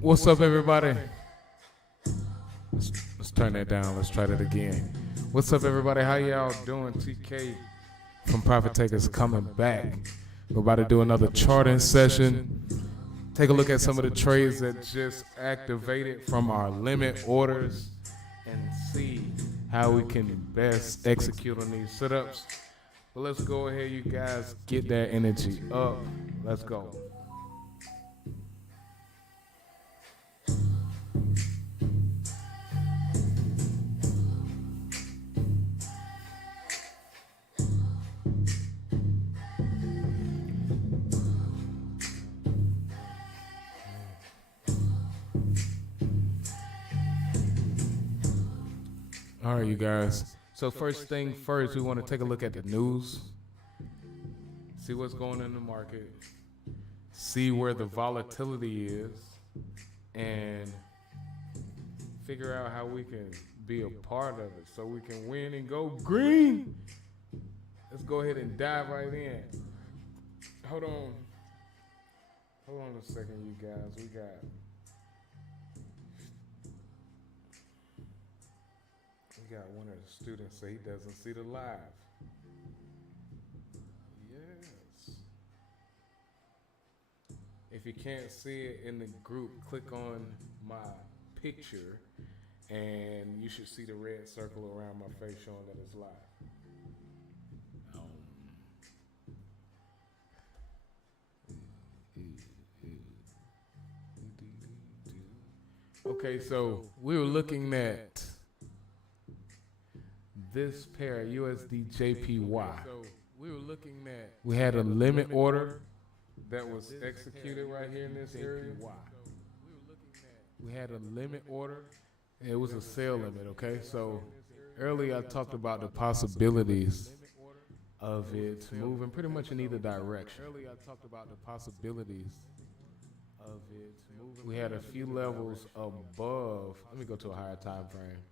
What's up, everybody? Let's turn that down. Let's try that again. What's up, everybody? How y'all doing? TK from Profit Takers coming back. We're about to do another charting session. Take a look at some of the trades that just activated from our limit orders and see how we can best execute on these setups. But let's go ahead, you guys, get that energy up. Let's go. All right, you guys. So first thing first, we want to take a look at the news. See what's going on in the market. See where the volatility is. And figure out how we can be a part of it so we can win and go green. Let's go ahead and dive right in. Hold on a second, you guys. We got one of the students say he doesn't see the live. Yes. If you can't see it in the group, click on my picture and you should see the red circle around my face showing that it's live. Okay, so we were looking at this pair, USD JPY. We had a limit order that was executed right here in this area. We had a limit order. It was a sell limit, okay? So earlier I talked about the possibilities of it moving pretty much in either direction. We had a few levels above. Let me go to a higher time frame.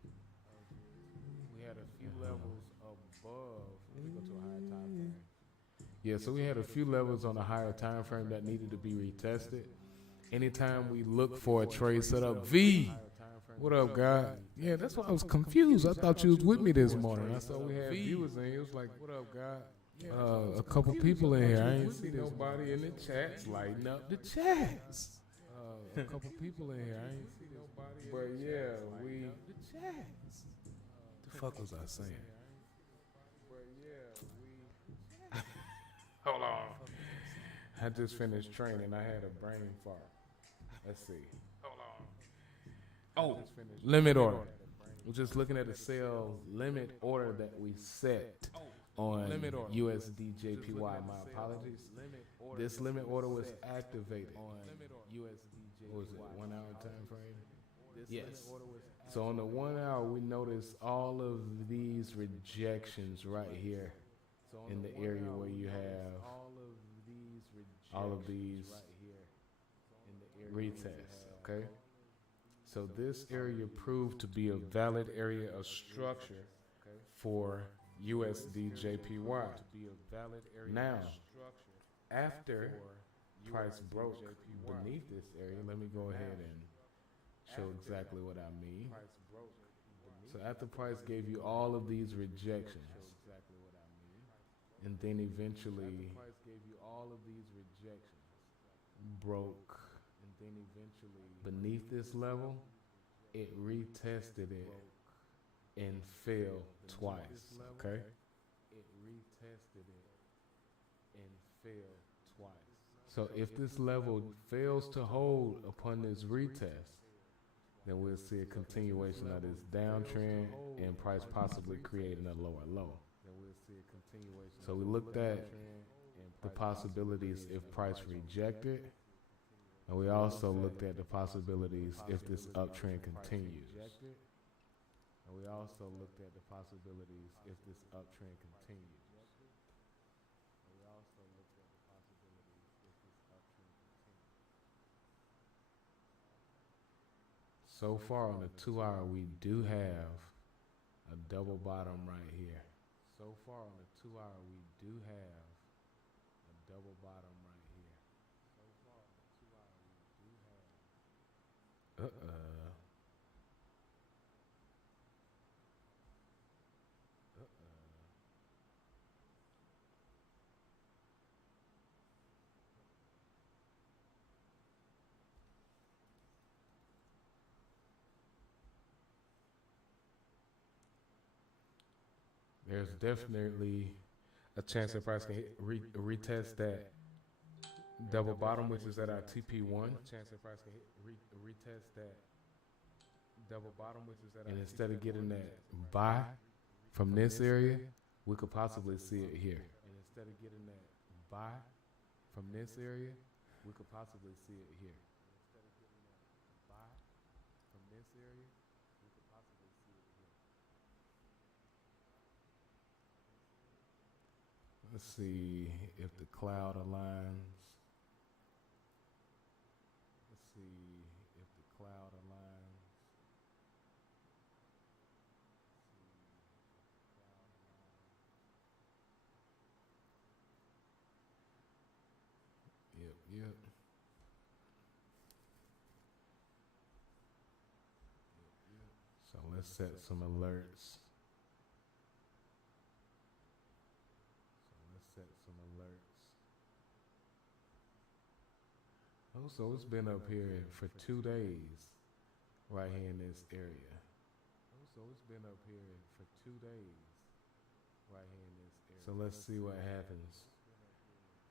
Yeah, so we had a few levels on a higher time frame that needed to be retested. Anytime we look for a trade setup, V, what up, God? Yeah, that's why I was confused. I thought you was with me this morning. I saw we had viewers in here. It was like, what up, God? A couple people in here. I ain't see nobody in the chats lighting up the chats. A couple people in here. I ain't see nobody. But yeah, the chats. The fuck was I saying? Hold on. I just finished training. I had a brain fart. Let's see. Hold on. Oh, limit order. We're just looking at the sell limit order that we set on USD JPY. My apologies. This limit order was activated on USD. What was it? 1 hour time frame? Yes. So on the 1 hour, we notice all of these rejections right here in the area where you have all of these retests, okay? So this area proved to be a valid area of structure for USD JPY. Now, after price broke beneath this area, let me go ahead and show exactly what I mean. So after price gave you all of these rejections, and then eventually broke beneath this level, it retested it and fell twice, okay? So if this level fails to hold upon this retest, then we'll see a continuation of this downtrend and price possibly creating a lower low. So we looked at the possibilities if price rejected, and we also looked at the possibilities if this uptrend continues. So far on the 2 hour, we do have a double bottom right here. There's definitely a chance that price can retest that double bottom, which is at our TP1. Chance that price can retest that double bottom, which is at our. And instead of getting that buy from this area, we could possibly see it here. And instead of getting that buy from this area, we could possibly see it here. Instead of getting that buy from this area, we could possibly see it here. Let's see if the cloud aligns. Let's see if the cloud aligns. Yep. So let's set some alerts. Oh, so it's been up here for 2 days, right here in this area. So let's see what happens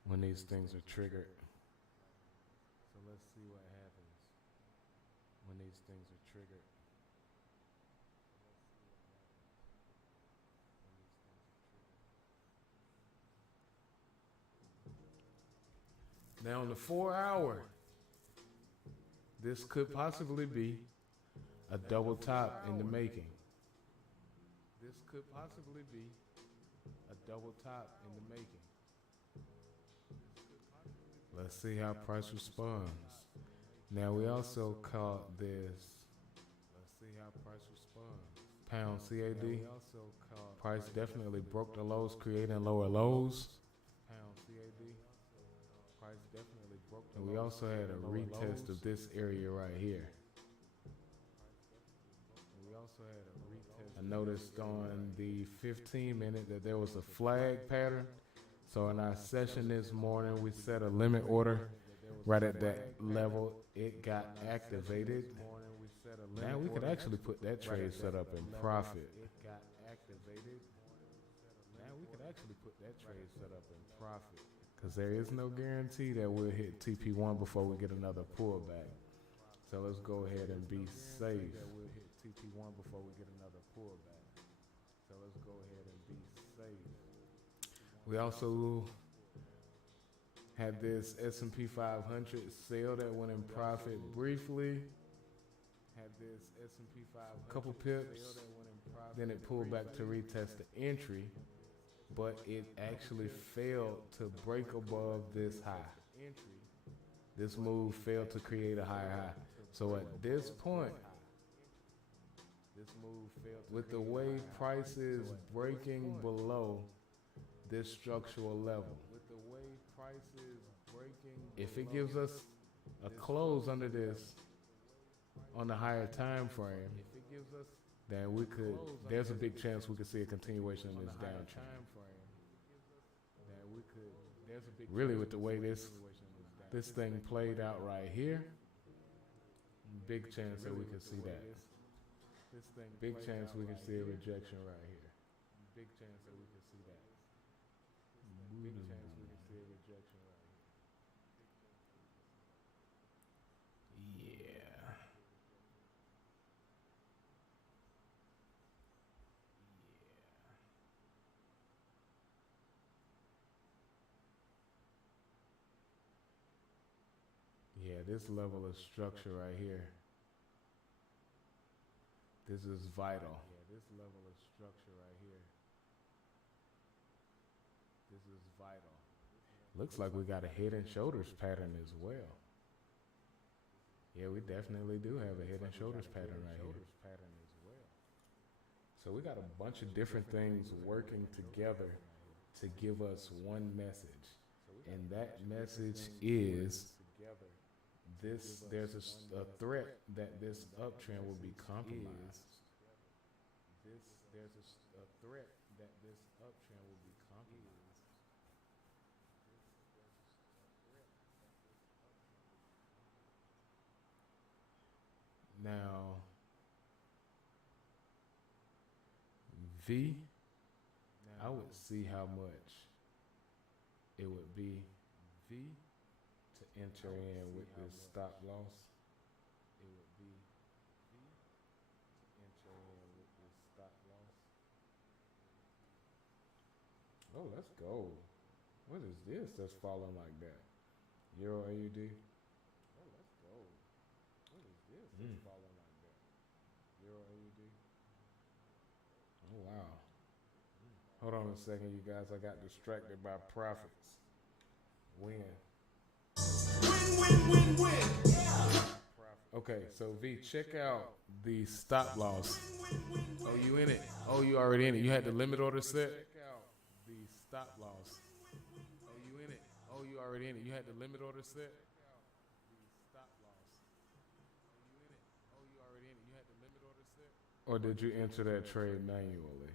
when these things are triggered. Now on the 4 hour, this could possibly be a double top in the making. Let's see how price responds. Now we also caught this. Pound CAD. Price definitely broke the lows, creating lower lows. And we also had a retest of this area right here. I noticed on the 15-minute that there was a flag pattern. So in our session this morning, we set a limit order right at that level. It got activated. Now we could actually put that trade set up in profit. Because there is no guarantee that we'll hit TP1 before we get another pullback. So let's go ahead and be safe. We also had this S&P 500 sale that went in profit briefly. A couple pips. Then it pulled back to retest the entry. But it actually failed to break above this high. This move failed to create a higher high. So at this point, with the way price is breaking below this structural level, if it gives us a close under this on the higher time frame, then we could, there's a big chance we could see a continuation in this downtrend. Really, with the way this thing played out right here, big chance that we could see that. Big chance we can see a rejection right here. Yeah, this level of structure right here, this is vital. Looks like we got a head and shoulders pattern as well. Yeah, we definitely do have a head and shoulders pattern right here. So we got a bunch of different things working together to give us one message. And that message is there's a threat that this uptrend will be compromised. There's a threat that this uptrend will be compromised. Now, V, I would see how much it would be V to enter in with this stop loss. It would be V to enter in with this stop loss. Oh, let's go. What is this that's falling like that? Euro AUD. Oh, let's go. What is this that's falling like that? Euro AUD. Oh, wow. Hold on a second, you guys. I got distracted by profits. Win. Win. Okay, so V, check out the stop loss. Oh, you in it? Oh, you already in it. You had the limit order set? Check out the stop loss. Oh, you in it? Oh, you already in it. You had the limit order set? Stop loss. Oh, you in it? Oh, you already in it. You had the limit order set? Or did you enter that trade manually?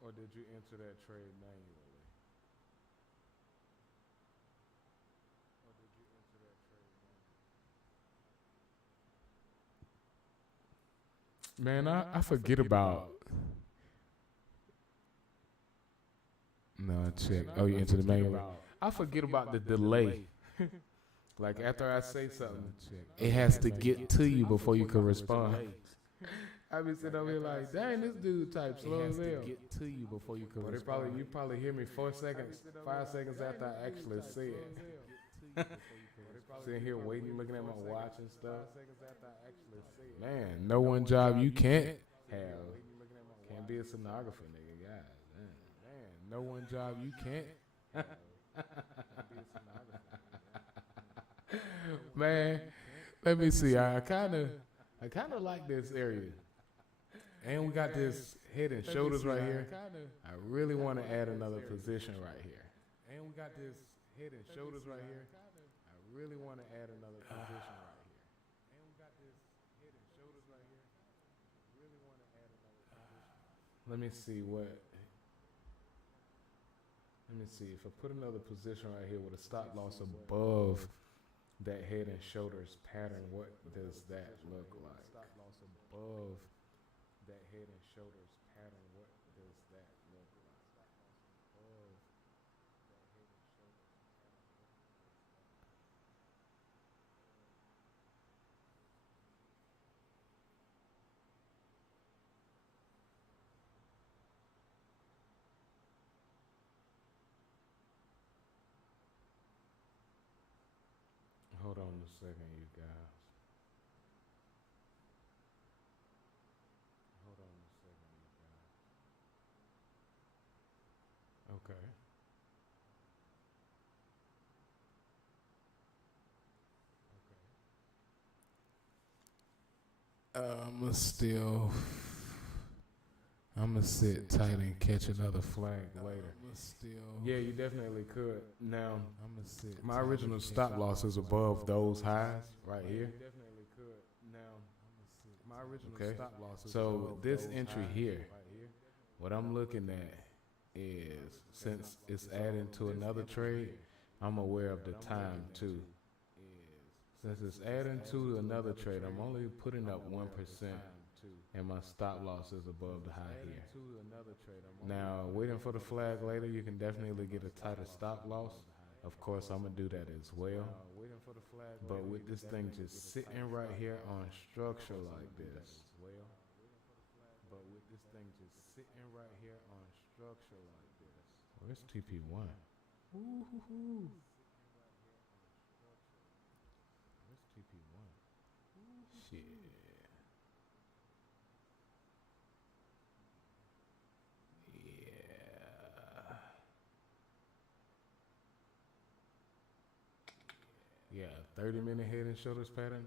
Or did you enter that trade manually? Or did you enter that trade manually? Man, I forget about. No, check. Oh, you entered the manually. I forget about the delay. Like after I say something, it has to get to you before you can respond. I be sitting over here like, dang, this dude type slow as hell. Get to you before you can respond. You probably hear me 4 seconds, 5 seconds after I actually say it. Sitting here waiting, looking at my watch and stuff. Man, no one job you can't have. Can't be a sonographer, nigga, guys. Man, no one job you can't. Man, let me see. I kind of like this area. And we got this head and shoulders right here. I really want to add another position right here. And we got this head and shoulders right here. I really want to add another position right here. And we got this head and shoulders right here. I really want to add another position. Let me see what. Let me see if I put another position right here with a stop loss above that head and shoulders pattern. What does that look like? Stop loss above that head and shoulders pattern. What does that look like? Above that head and shoulders pattern. Hold on a second, you guys. Hold on a second, you guys. Okay. I'm gonna sit tight and catch another flag later. Yeah, you definitely could. Now, my original stop loss is above those highs right here. Okay. So this entry here, what I'm looking at is, since it's adding to another trade, I'm aware of the time too. Since it's adding to another trade, I'm only putting up 1%, and my stop loss is above the high here. Now, waiting for the flag later, you can definitely get a tighter stop loss. Of course, I'm going to do that as well. But with this thing just sitting right here on structure like this. Where's TP1? Woo-hoo-hoo. Where's TP1? Shit. Yeah, 30-minute head and shoulders pattern.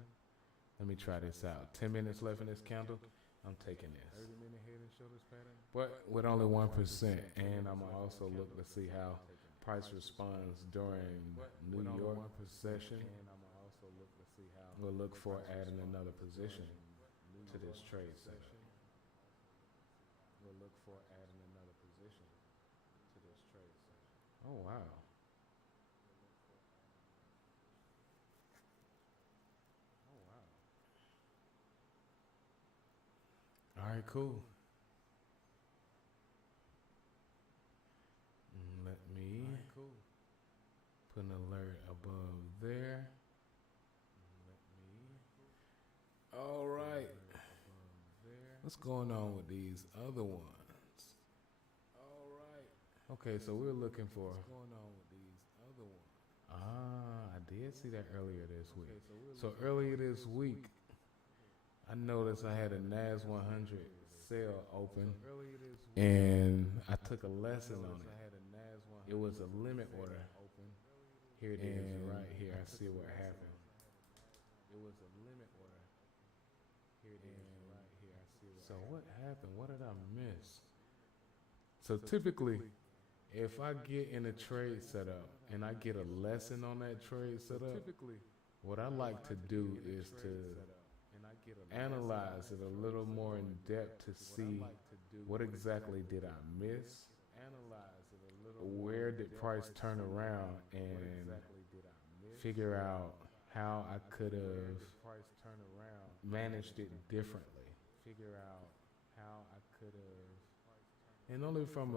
Let me try this out. 10 minutes left in this candle. I'm taking this. 30-minute head and shoulders pattern. But with only 1%, and I'm gonna also look to see how price responds during New York session, we'll look for adding another position to this trade session. We'll look for adding another position to this trade session. Oh, wow. All right, cool. Let me put an alert above there. All right. What's going on with these other ones? Okay, so we're looking for. What's going on with these other ones? Ah, I did see that earlier this week. So earlier this week, I noticed I had a NAS 100 sale open, and I took a lesson on it. It was a limit order. Here it is, right here. I see what happened. It was a limit order. Here it is, right here. I see what. So what happened? What did I miss? So typically, if I get in a trade setup and I get a lesson on that trade setup, what I like to do is to analyze it a little more in depth to see what exactly did I miss, where did price turn around, and figure out how I could have managed it differently. And only from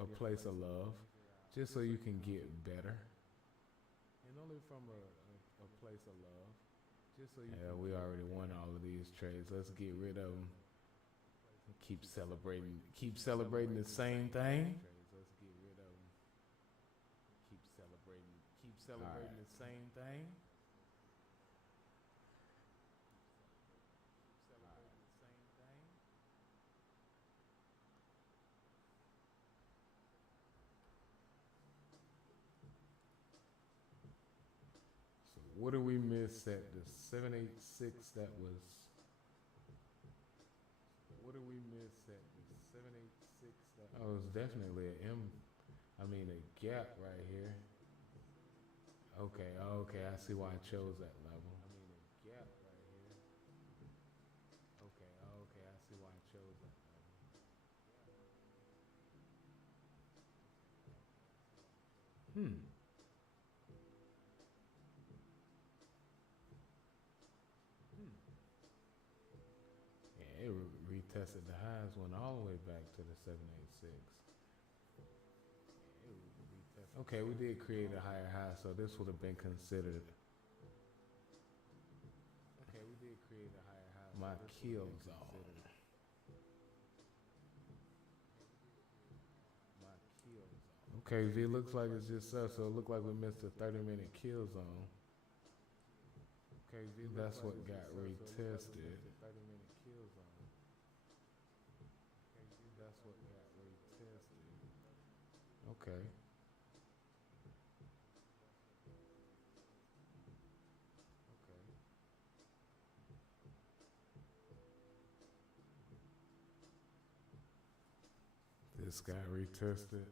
a place of love, just so you can get better. Yeah, we already won all of these trades. Let's get rid of them. Keep celebrating the same thing. Keep celebrating the same thing. So what did we miss at the 786 that was? What did we miss at the 786 that was? Oh, it was definitely a gap right here. Okay, I see why I chose that level. Okay, I see why I chose that level. Yeah, it retested the highs, went all the way back to the 786. Okay, we did create a higher high, so this would have been considered my kill zone. Okay, V, looks like it's just us, so it looked like we missed a 30-minute kill zone. Okay, V, that's what got retested. Okay. This got retested.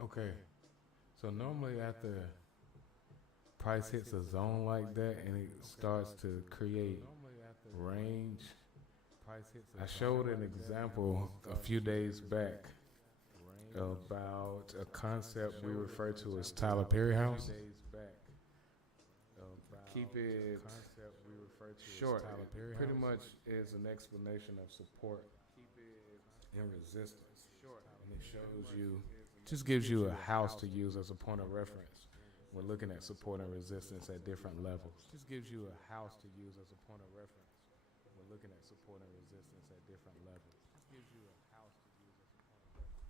Okay, so normally after price hits a zone like that and it starts to create range, I showed an example a few days back about a concept we refer to as Tyler Perry House. Keep it short. It pretty much is an explanation of support and resistance. And it shows you, just gives you a house to use as a point of reference when looking at support and resistance at different levels. Just gives you a house to use as a point of reference when looking at support and resistance at different levels. Just gives you a house to use as a point of reference.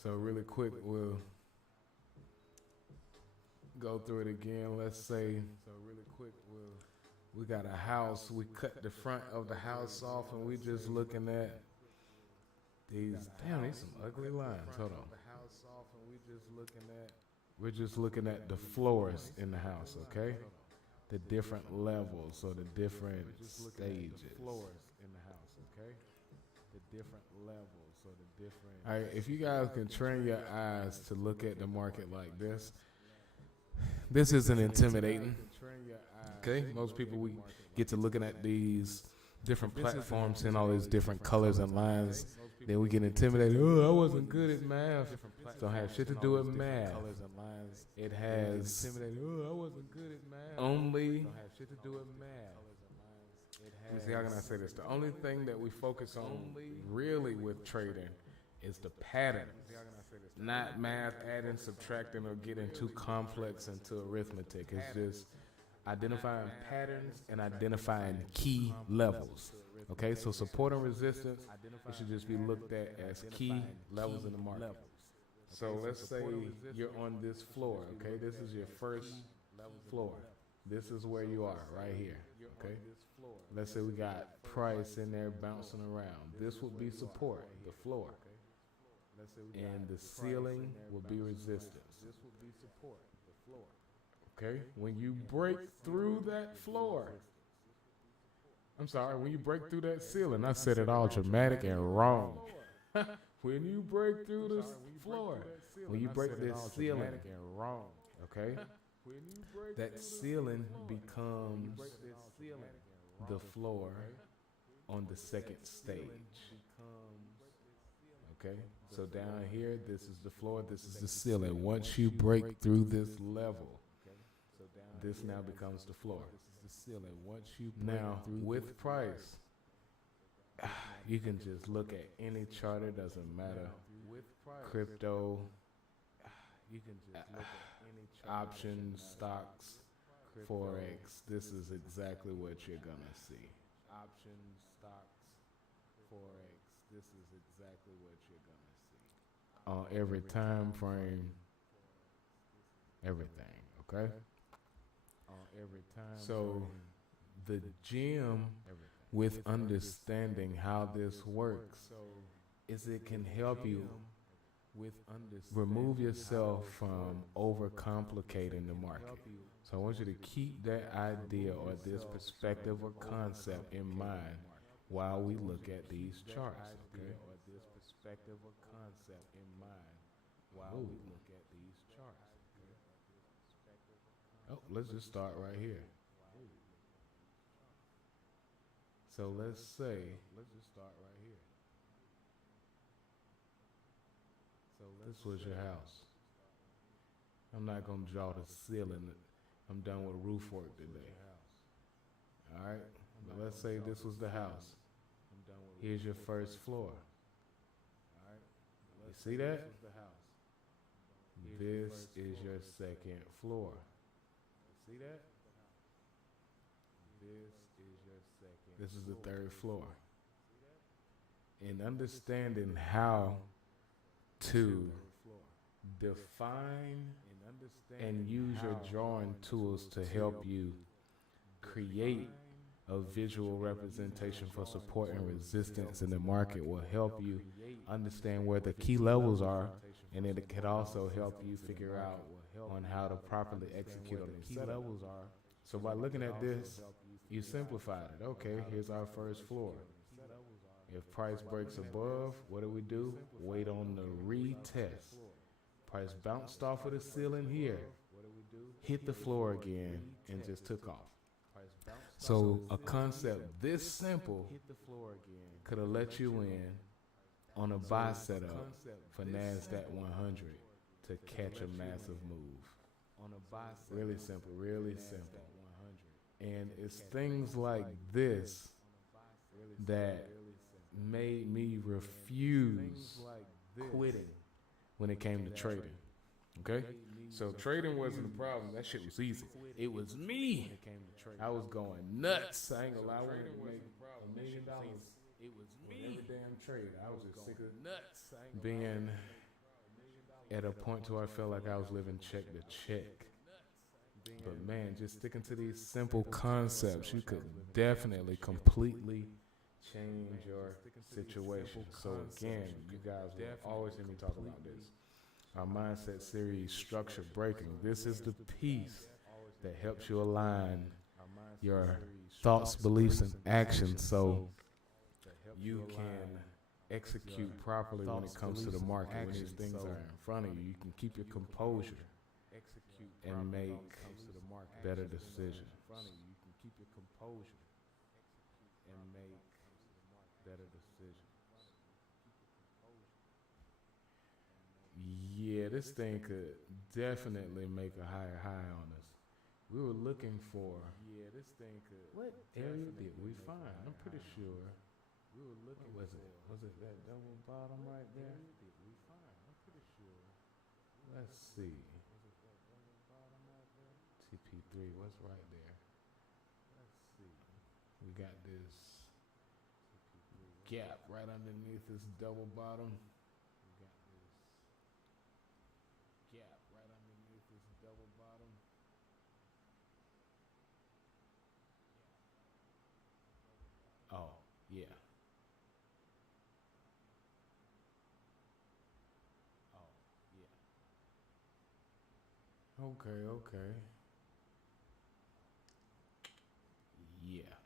So really quick, we'll go through it again. Let's say, we got a house. We cut the front of the house off, and we just looking at these. Damn, these some ugly lines. Hold on. We're just looking at the floors in the house, okay? The different levels or the different stages. Floors in the house, okay? The different levels or the different. All right, if you guys can train your eyes to look at the market like this, this isn't intimidating. Okay, most people, we get to looking at these different platforms and all these different colors and lines. Then we get intimidated. Oh, I wasn't good at math. Don't have shit to do with math. It has only. Let me see, how can I say this? The only thing that we focus on really with trading is the pattern, not math, adding, subtracting, or getting too complex into arithmetic. It's just identifying patterns and identifying key levels. Okay, so support and resistance, it should just be looked at as key levels in the market. So let's say you're on this floor, okay? This is your first floor. This is where you are, right here, okay? Let's say we got price in there bouncing around. This would be support, the floor. And the ceiling would be resistance. Okay, when you break through that floor, I'm sorry, when you break through that ceiling, I said it all dramatic and wrong. When you break through the floor, when you break this ceiling, okay, that ceiling becomes the floor on the second stage. Okay, so down here, this is the floor, this is the ceiling. Once you break through this level, this now becomes the floor. Now, with price, you can just look at any chart, it doesn't matter. Crypto, options, stocks, Forex, this is exactly what you're gonna see. Options, stocks, Forex, this is exactly what you're gonna see. On every time frame, everything, okay? So the gem with understanding how this works is it can help you remove yourself from overcomplicating the market. So I want you to keep that idea or this perspective or concept in mind while we look at these charts, okay? Oh, let's just start right here. So let's say, this was your house. I'm not going to draw the ceiling. I'm done with roof work today. All right, but let's say this was the house. Here's your first floor. You see that? This is your second floor. See that? This is the third floor. And understanding how to define and use your drawing tools to help you create a visual representation for support and resistance in the market will help you understand where the key levels are, and it could also help you figure out on how to properly execute on the key levels are. So by looking at this, you simplified it. Okay, here's our first floor. If price breaks above, what do? Wait on the retest. Price bounced off of the ceiling here, hit the floor again, and just took off. So a concept this simple could have let you in on a buy setup for NASDAQ 100 to catch a massive move. Really simple, really simple. And it's things like this that made me refuse quitting when it came to trading. Okay? So trading wasn't a problem. That shit was easy. It was me. I was going nuts. I ain't gonna lie. I wanted to make $1 million. It was me. Every damn trade. I was just sick of nuts. Being at a point to where I felt like I was living check to check. But man, just sticking to these simple concepts, you could definitely completely change your situation. So again, you guys will always hear me talk about this. Our mindset series, structure breaking. This is the piece that helps you align your thoughts, beliefs, and actions so you can execute properly when it comes to the market. When these things are in front of you, you can keep your composure and make better decisions. You can keep your composure and make better decisions. Yeah, this thing could definitely make a higher high on us. We were looking for. Yeah, this thing could. What area did we find? I'm pretty sure. We were looking. What was it? Was it that double bottom right there? Did we find? I'm pretty sure. Let's see. TP3, what's right there? Let's see. We got this gap right underneath this double bottom. We got this gap right underneath this double bottom. Oh, yeah. Oh, yeah. Okay. Yeah.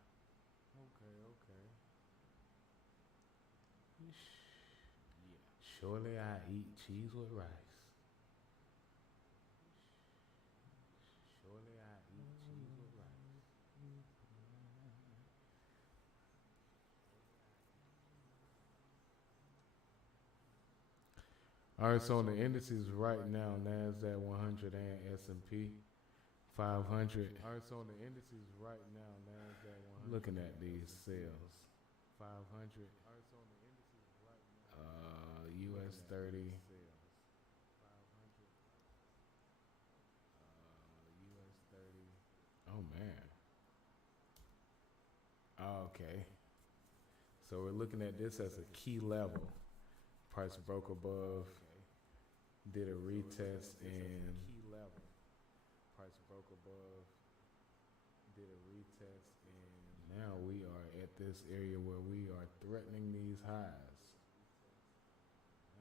Okay. Yeah. Surely I eat cheese with rice. Surely I eat cheese with rice. All right, so on the indices right now, NASDAQ 100 and S&P 500. All right, so on the indices right now, NASDAQ 100. Looking at these sales. 500. US 30. US 30. Oh, man. Okay. So we're looking at this as a key level. Price broke above. Did a retest and price broke above. Did a retest and now we are at this area where we are threatening these highs.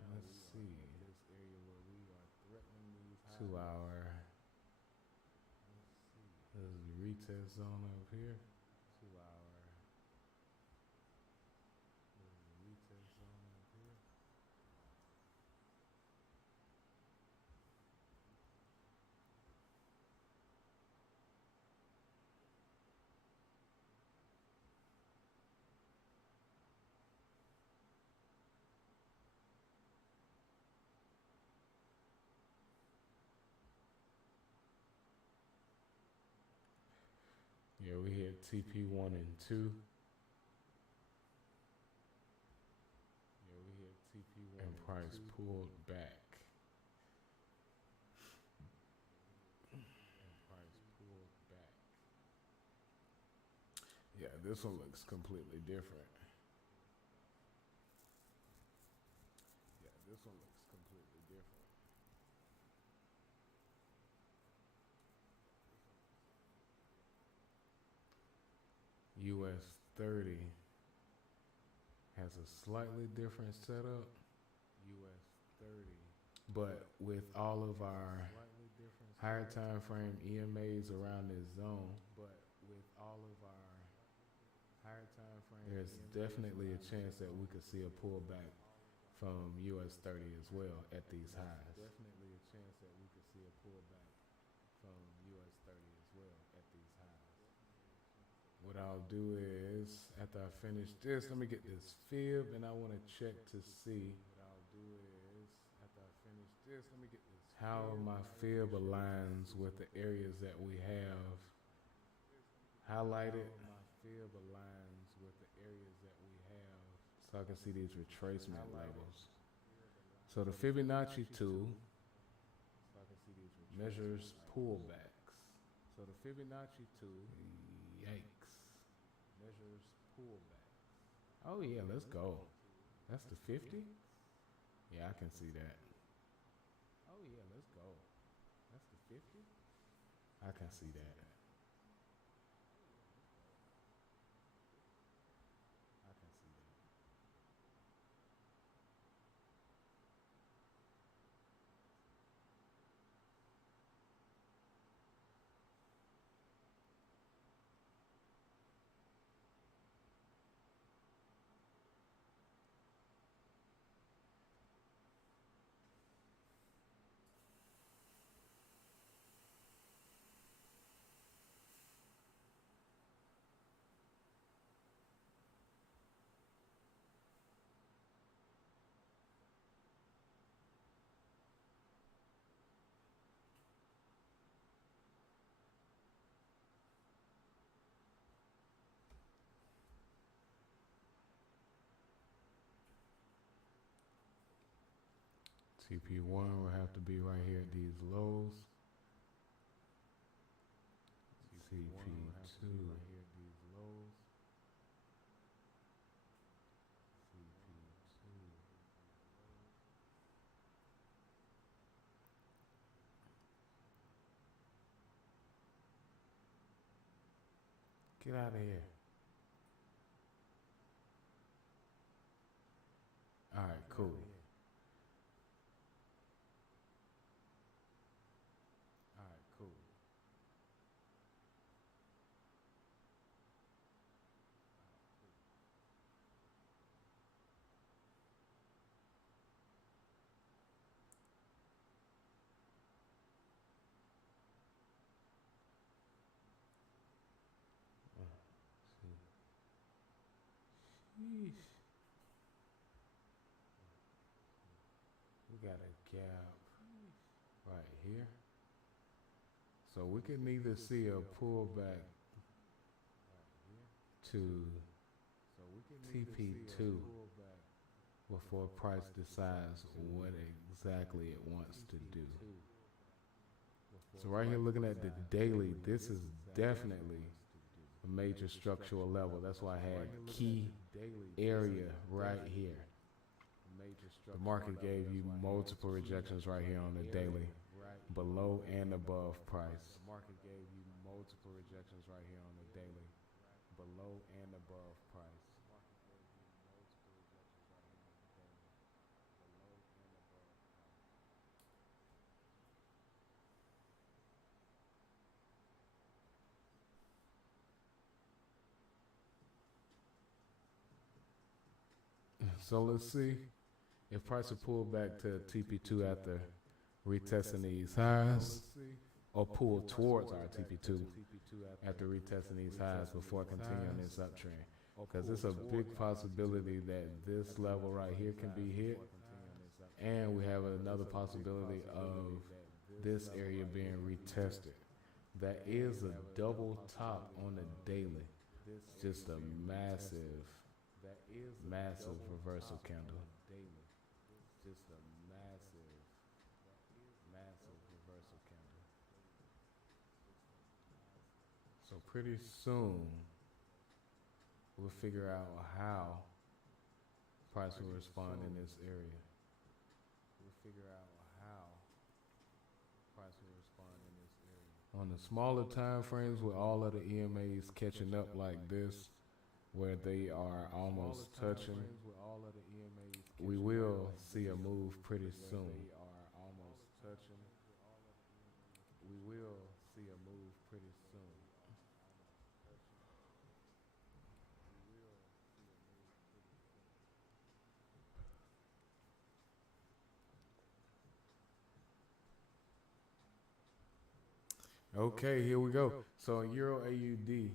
Let's see. This area where we are threatening these highs. 2 hour. This is the retest zone up here. 2 hour. This is the retest zone up here. Yeah, we hit TP1 and 2. Yeah, we hit TP1 and price pulled back. And price pulled back. Yeah, this one looks completely different. Yeah, this one looks completely different. US 30 has a slightly different setup. US 30. But with all of our higher time frame EMAs around this zone, there's definitely a chance that we could see a pullback from US 30 as well at these highs. Definitely a chance that we could see a pullback from US 30 as well at these highs. What I'll do is, after I finish this, let me get this fib, and I want to check to see. What I'll do is, after I finish this, let me get this how my fib aligns with the areas that we have highlighted. My fib aligns with the areas that we have, so I can see these retracement labels. So the Fibonacci tool measures pullbacks. So the Fibonacci tool, yikes, measures pullbacks. Oh yeah, let's go. That's the 50? Yeah, I can see that. Oh yeah, let's go. That's the 50? I can see that. I can see that. TP1 will have to be right here at these lows. TP2 right here at these lows. Get out of here. All right, cool. All right, cool. Sheesh. We got a gap right here. So we can either see a pullback to TP2 before price decides what exactly it wants to do. So right here looking at the daily, this is definitely a major structural level. That's why I had key area right here. The market gave you multiple rejections right here on the daily, below and above price. The market gave you multiple rejections right here on the daily, below and above price. So let's see if price will pull back to TP2 after retesting these highs, or pull towards our TP2 after retesting these highs before continuing this uptrend. Because it's a big possibility that this level right here can be hit, and we have another possibility of this area being retested. That is a double top on the daily. It's just a massive reversal candle. Just a massive reversal candle. So pretty soon, we'll figure out how price will respond in this area. On the smaller time frames, with all of the EMAs catching up like this, where they are almost touching, we will see a move pretty soon. Okay, here we go. So in Euro AUD,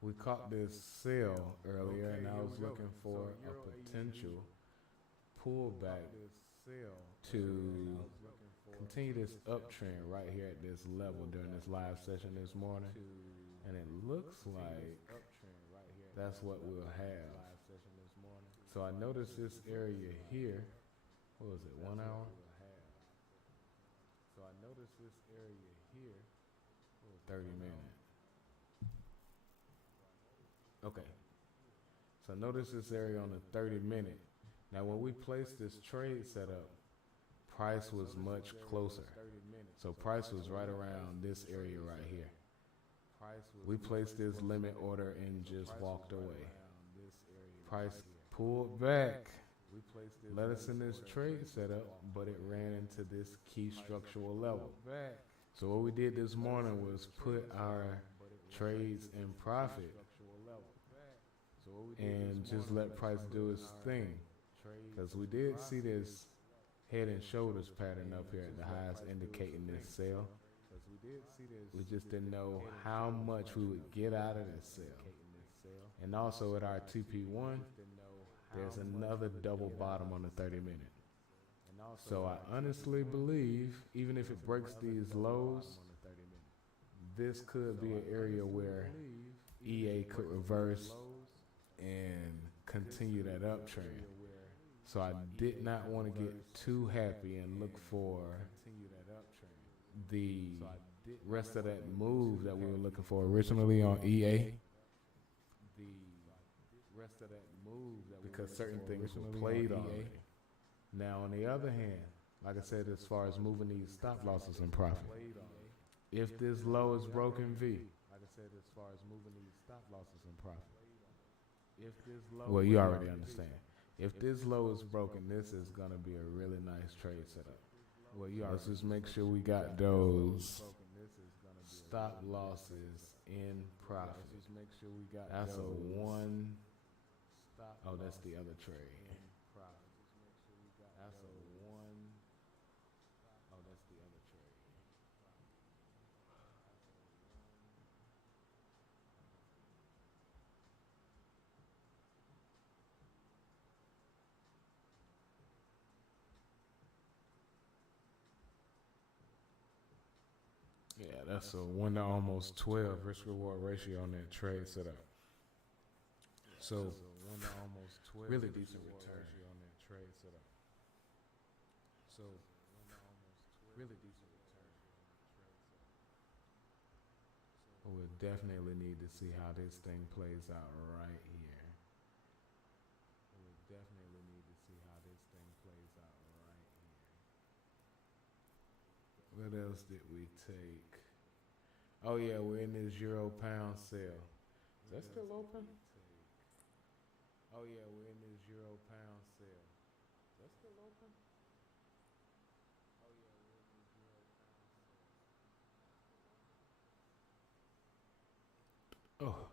we caught this sell earlier, and I was looking for a potential pullback to continue this uptrend right here at this level during this live session this morning. and it looks like that's what we'll have. So I noticed this area here. What was it, 1 hour? So I noticed this area here, 30 minutes. Okay. So notice this area on the 30-minute. Now when we placed this trade setup, price was much closer. So price was right around this area right here. We placed this limit order and just walked away. Price pulled back, let us in this trade setup, but it ran into this key structural level. So what we did this morning was put our trades in profit and just let price do its thing. Because we did see this head and shoulders pattern up here at the highs indicating this sell. We just didn't know how much we would get out of this sell. And also at our TP1, there's another double bottom on the 30-minute. So I honestly believe, even if it breaks these lows, this could be an area where EA could reverse and continue that uptrend. So I did not want to get too happy and look for the rest of that move that we were looking for originally on EA. Because certain things were played on it. Now on the other hand, like I said, as far as moving these stop losses in profit, if this low is broken V, well, you already understand. If this low is broken, this is going to be a really nice trade setup. Well, let's just make sure we got those stop losses in profit. That's a one. Oh, that's the other trade. That's a one. Oh, that's the other trade. Yeah, that's a 1 to almost 12 risk reward ratio on that trade setup. So really decent return on that trade setup. So really decent return on that trade setup. We'll definitely need to see how this thing plays out right here. We'll definitely need to see how this thing plays out right here. What else did we take? Oh yeah, we're in this euro-pound sale. Is that still open? Oh yeah, we're in this euro-pound sale. Is that still open? Oh yeah, we're in this euro-pound sale. Oh.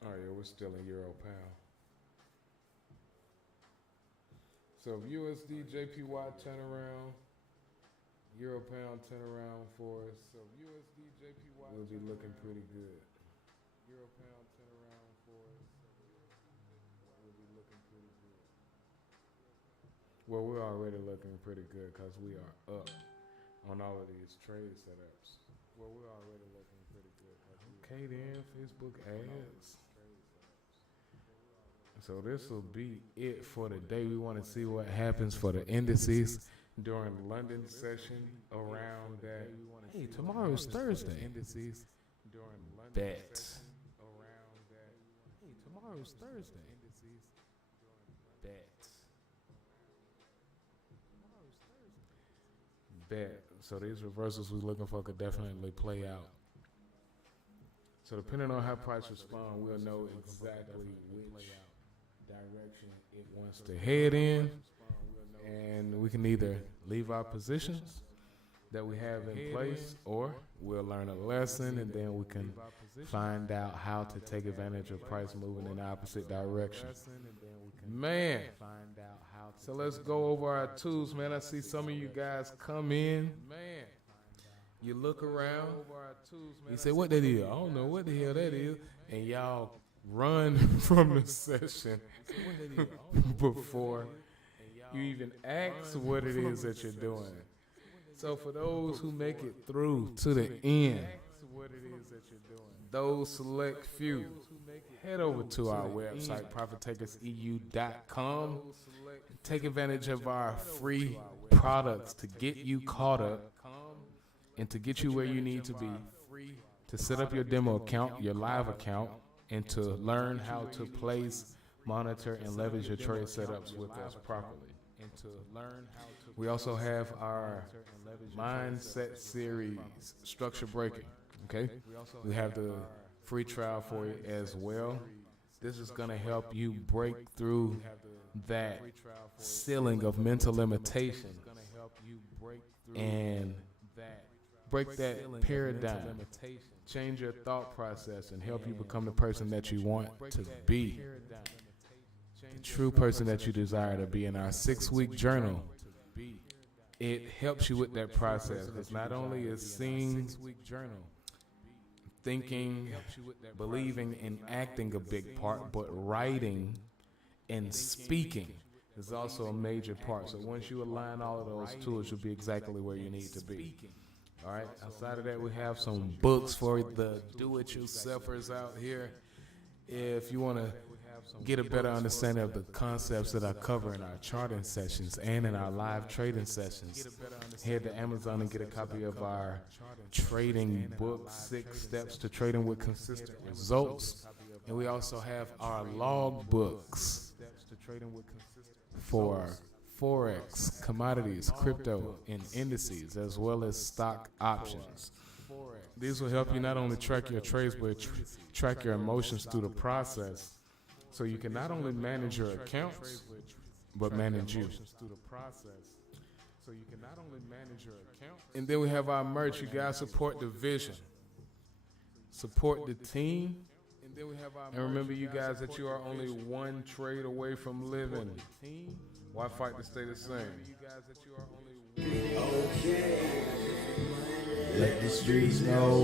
Oh yeah, we're still in euro pound. So if USD JPY turn around, euro pound turn around for us. So if USD JPY we'll be looking pretty good. Euro pound turn around for us. We'll be looking pretty good. Well, we're already looking pretty good because we are up on all of these trade setups. Well, we're already looking pretty good. Okay then, Facebook ads. So this will be it for today. We want to see what happens for the indices during London session around that. Hey, tomorrow's Thursday. Indices during bet. Hey, tomorrow's Thursday. Bet. Bet. So these reversals we're looking for could definitely play out. So depending on how price respond, we'll know exactly which direction it wants to head in, and we can either leave our positions that we have in place, or we'll learn a lesson and then we can find out how to take advantage of price moving in the opposite direction. Man, so let's go over our tools, man. I see some of you guys come in You look around, you say, what that is? I don't know what the hell that is. And y'all run from the session before you even ask what it is that you're doing. So for those who make it through to the end, those select few, head over to our website, ProfitTakersEU.com. Take advantage of our free products to get you caught up and to get you where you need to be, to set up your demo account, your live account, and to learn how to place, monitor, and leverage your trade setups with us properly. We also have our Mindset Series, Structure Breaking. Okay, we have the free trial for you as well. This is going to help you break through that ceiling of mental limitation and break that paradigm, change your thought process, and help you become the person that you want to be, the true person that you desire to be. In our 6-week journal, it helps you with that process, because not only is seeing, thinking, believing, and acting a big part, but writing and speaking is also a major part. So once you align all of those tools, you'll be exactly where you need to be. All right. Outside of that, we have some books for the do-it-yourselfers out here. If you want to get a better understanding of the concepts that I cover in our charting sessions and in our live trading sessions, head to Amazon and get a copy of our trading book, 6 Steps to Trading with Consistent Results. And we also have our log books for Forex, commodities, crypto, and indices, as well as stock options. These will help you not only track your trades, but track your emotions through the process, so you can not only manage your accounts, but manage you. And then we have our merch. You guys support the vision, support the team, and remember, you guys, that you are only one trade away from living. Why fight to stay the same? Okay. Let the streets know.